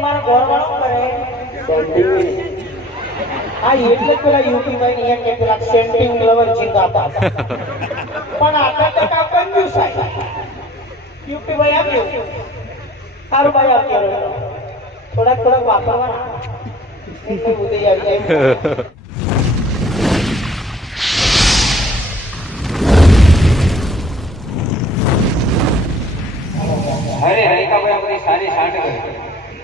તમારો ગોરવાળો કરે. આ એટલે પેલા યુપીભાઈ ની એક પેલા સેન્ટિંગ લેવલ જીતાતા પણ આટલા ટકા હરે હરિકાભાઈ સારી સાંઠ કરી.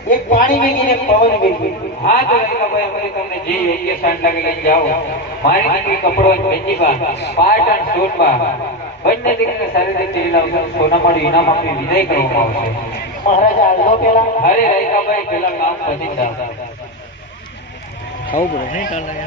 એક પાણી વેગી એક પવન વેગી આ જો ભાઈ અમે તમને જે યોગ્ય સ્થાન લાગે લઈ જાઓ મારી દીકરી કપડો મેચીમાં પાટણ સોનમાં બંને દીકરીને શારીરિક જીરીના અવસર સોનામાનું ઇનામ આપી વિજય કરવામાં આવશે. મહારાજ આલ્લો પેલા. અરે રાયકાભાઈ પેલા કામ પતી જા ખાવું પડે નહીં કાલ લાગે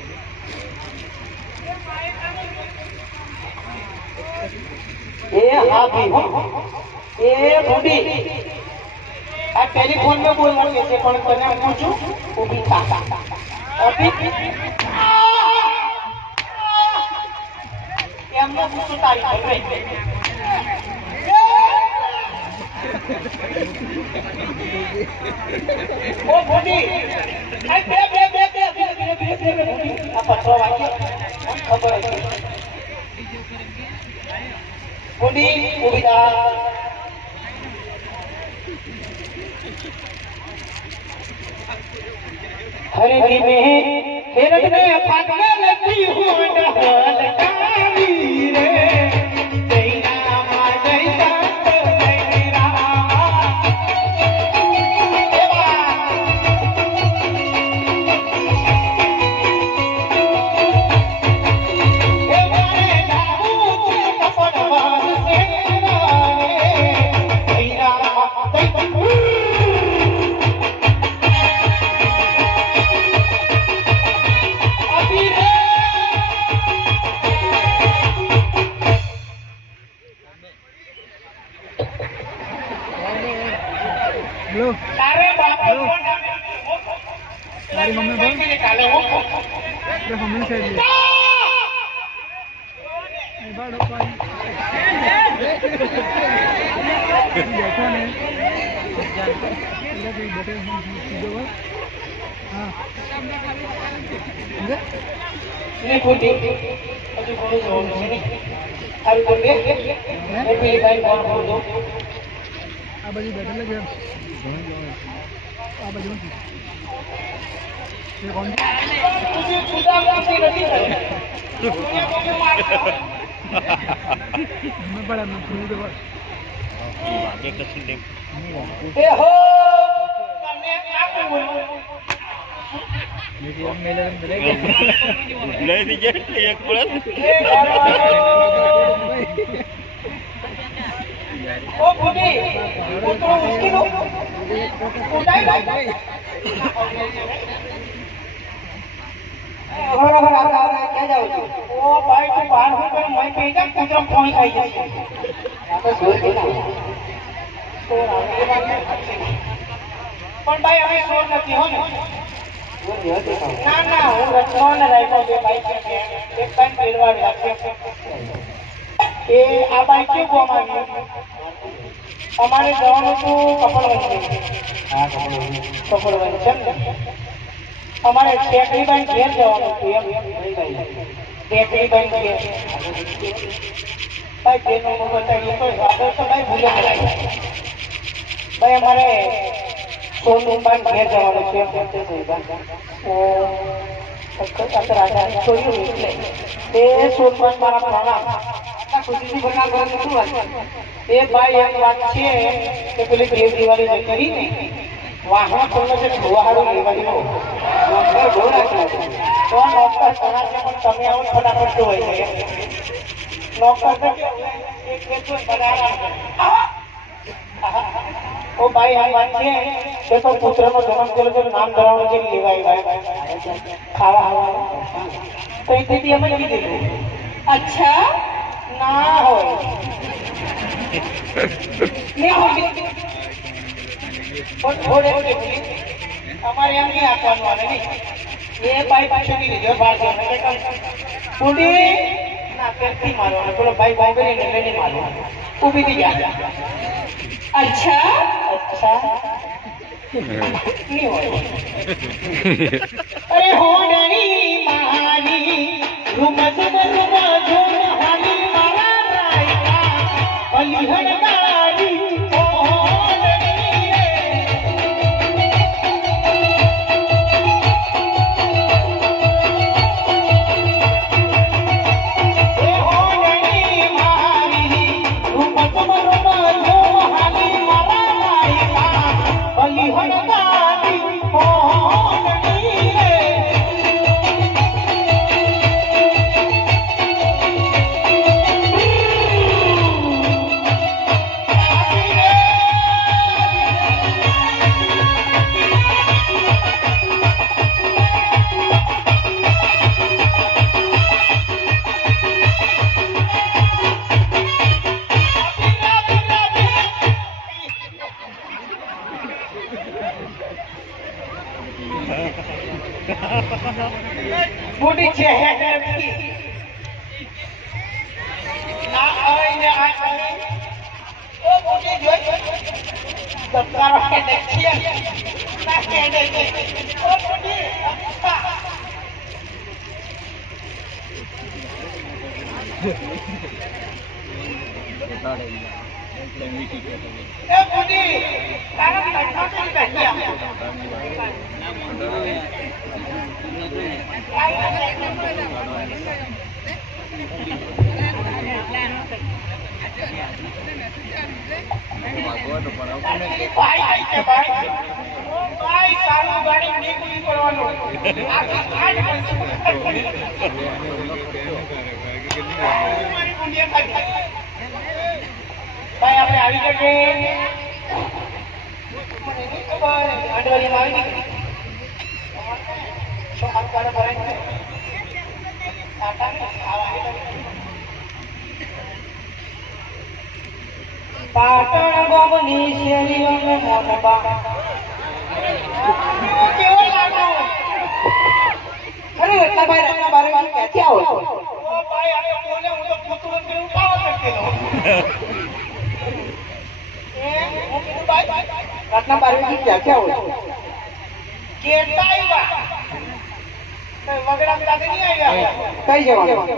ए हाथी એ बूढ़ी આ ટેલિફોનમાં બોલવાનું છે, પણ તને હું છું? ઊભી થા. અભી. એમનો પૂછું તારી ખબર ઓ બોડી આ બે બે બે. આ પત્રો વાંચે ખબર હતી કુડી ઉભીદાર હરે ધીમે ફેરટ તારી મમ્મી બોલ. કાલે હું આપણે મમ્મી સાહેબ એ બાળો પાણી. બેઠો ને. એટલે કંઈ બેઠો સીધો બસ હા. એ ખોટી. હજુ ઘણું જોવાનું છે તો બે? બે ભાઈ કોણ બોલતો આ બધી બેઠેલા છે આ બધું મેલે એક ओ बूढ़ी वो तो उसकी लो उठाई भाई हर हर आ रहा है क्या जाओ ओ भाई तू बाहर हो तो मैं पे जा कुतरा फोन खाई जा तो सोच ना तो પણ ભાઈ હવે સોર નથી હો ને ના ના હું રચવાનો રાખ્યો બે બાઈક એક બાઈક પેરવાની રાખે એ આ બાઈક કેવું અમારી અમારે જવાનું હતું કપડવંજ કપડવંજ છે ને અમારે ટેકરી બાઈ ઘેર જવાનું હતું એમ. ટેકરી બાઈક ઘેર. ભાઈ બેનો હું બતાવ્યું તો આગળ તો ભાઈ ભૂલો ભાઈ અમારે સોનું બાઈક ઘેર જવાનું છે રાજા છોડ્યું એટલે. એ સોનપાન મારા પ્રણામ આટલા ખુશીથી ભરનાર ઘર નતું વાત એ ભાઈ એમ વાત છે કે પેલી દેવ દિવાળી જે કરી ને વાહન ખુલ્લો છે ધોવાહાડું લેવાની નોકર બહુ રાખેલા છે તો નોકર ઘણા છે પણ તમે આવો ફટાફટ જોવાઈ જાય નોકર તો કેવું, એક બેસો ને બધા આરામ કરે. ઓ ભાઈ આ વાત છે કે તો પુત્રનો જન્મ થયેલો છે નામ ધરાવવાનું છે લેવાય ભાઈ ખાવા ખાવા તો એ તેથી અમે કીધેલું અચ્છા ના હોય પણ થોડે થોડે એમ આપવાનું આવે નહીં એ ભાઈ ભાઈ નહીં લીધો કામ. બુડી ના પેરથી મારવાનો પેલો ભાઈ ભાઈ કરીને એટલે નહીં મારવાનો ઊભી થઈ અચ્છા અચ્છા નહીં હોય અરે હોડણી મારી રૂમજ રૂમજ હાલી બુડી છે હે હે કી. આ આવે ને આ આવે. ઓ બુડી જોઈ. સરકાર વાળે દેખીએ. ના કે દે. ઓ બુડી. આ. એ બુડી. તારા લડકા કેમ બેઠ્યા? ભાઈ ભાઈ છે ભાઈ ભાઈ સારું ગાડી નીકળી પડવાનું આ આજ મારી બુંડિયા ખાધી. ભાઈ, આપણે આવી જશે નહીં આવી શું હાથ કાઢે ભરાય છે. પાટણ લાગો અરે, એટલા ભાઈ એટલા બારે વાળા ક્યાંથી આવો હું તો કૂતરું ને ઉઠાવા કરતેલો એ હું કીધું ભાઈ રાતના બારે વાગે ક્યાંથી આવો છો? કેટલા આવ્યા વગડા સાથે નહીં આવ્યા કઈ જવાનું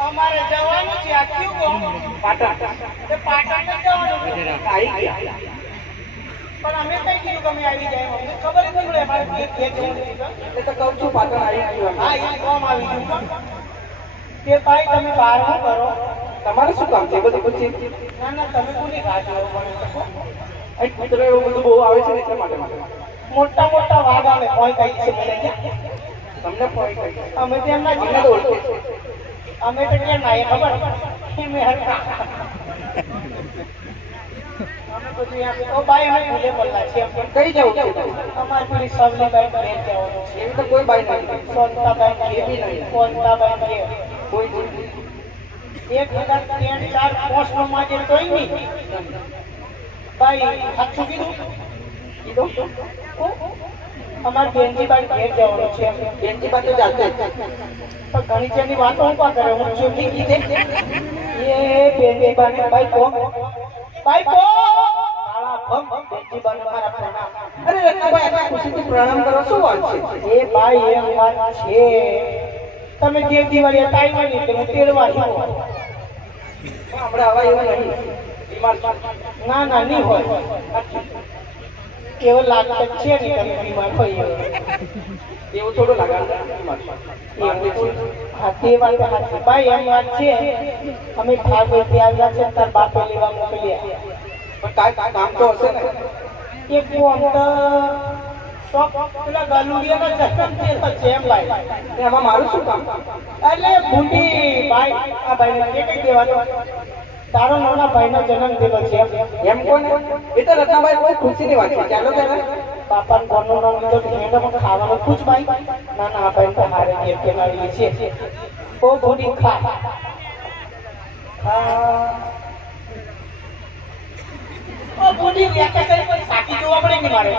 અમારે જવાનું છે આ કયું ગામ? પાટણ તે પાટણ પણ અમે કઈ કીધું તમે આવી જાય ખબર જ નહીં તો. તો કહું છું, પાટણ આવી ગયું હા, એ ગામ આવી ગયું કે ભાઈ, તમે બહાર કરો તમારે શું કામ છે? એ બધું પૂછી? ના ના તમે કોની રાહ જોવો મને તો કહો. અહીં કૂતરો એવું બધું બહુ આવે છે ને એટલા માટે માટે. મોટા મોટા વાઘ આવે કોઈ કઈ છે બોલે ક્યાં? તમને ફોન કરી અમે તો એમના અમને જીવન તો ઓળખે છે. અમે તો કેમ ના એ ખબર? કે મેં હરખા અમે બધું એમ ઓ ભાઈ અમે ભૂલે બોલલા છે એમ કઈ જવું છે? તમારે? અમારી પેલી સવલી બાઈ ઘેર જવાનું છે. એવી તો કોઈ બાઈ નથી. સોનતા બાઈ ઘેર સોનતા બાઈ ઘેર કોઈ નથી. એક હજાર ત્રણ ચાર પોસ્ટ તોય નહીં. ભાઈ, સાચું કીધું? કીધું. તો? અમારે બેનજી બાઈ છે. બેનજી પણ ઘણી જણની વાતો હું કરે? એ બેનજી ખુશીથી પ્રણામ કરો. શું વાત છે? એ ભાઈ એમ વાત છે. તમે જે દિવાળી ટાઈમ નહીં હું તેડવા છું આવા એવા નહીં. ના ના નહીં હોય. કેવો લાગતો છે ને તમે બીમાર હોય એવું. થોડું લાગે. એવું. ભાઈ એમ વાત છે. અમે ભાગવતી આવ્યા છે તાર બાપે લેવા મોકલીએ પણ કાંઈ કામ તો હશે ને? એક તો પેલા ગલુડિયાના જખમ છે તો ભાઈ? એમાં મારું શું કામ? એટલે ભૂંડી ભાઈ આ ભાઈને કે કઈ દેવાનું તારો નાના ભાઈનો જન્મ થયેલો છે એમ. કોને? એ તો રત્નાભાઈ બહુ ખુશીની વાત છે. ચાલો ત્યારે. બાપાને કોનું નામ લીધું એને પણ ખાવાનું પૂછ ભાઈ. ના ના ભાઈ તો હારે કે કેનારીએ છે ઓ ભૂરી ખા. ખા. ઓ ભૂરી વ્યાખ્યા કરી પણ સાચી જોવા પડે ને મારે.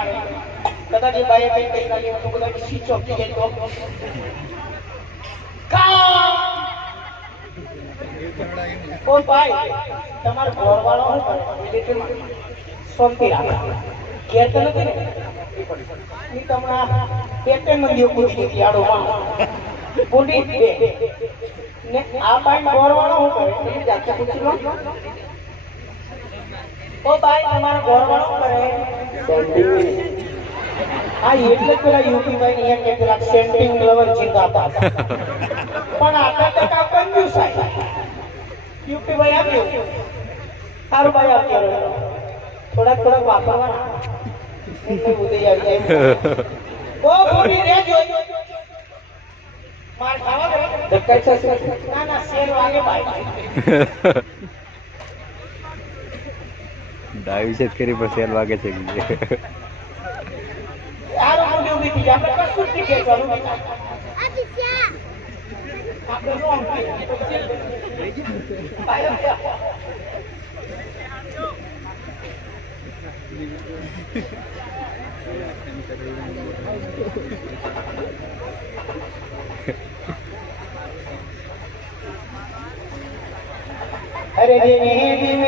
કદાચ એ ભાઈએ કઈ કઈ ના લેવાનું કદાચ ઓફ થઈ જાય તો. કોણ ભાઈ, તમારો ઘરવાળો શાંતિ રાખે. ઘેર તો નથી ને? ઈ તમને પેટે મંદિર પૂછી દીધી આડોમાં. જ દે ને આ ભાઈ ઘરવાળો હું કરે એ જાતે પૂછી લો. ઓ ભાઈ, તમારો ઘરવાળો કરે હા એટલે પેલા યુપી ભાઈ ને એમ કે પેલા સેન્ટિંગ પણ આટલા ટકા કંજૂસ આય યુપી ભાઈ આપ્યું ભાઈ આપ્યો થોડાક થોડાક વાપરવાના. ઉદય આવી જાય બહુ મોટી રહેજો માર ખાવા ધક્કા છે ના ના શેર વાગે ભાઈ ડાવી છે કરી પર સેલ વાગે છે કે સારું મોટી ઊભી થઈ જાય આપણે કશું જ નહીં કહેવાનું આપણે શું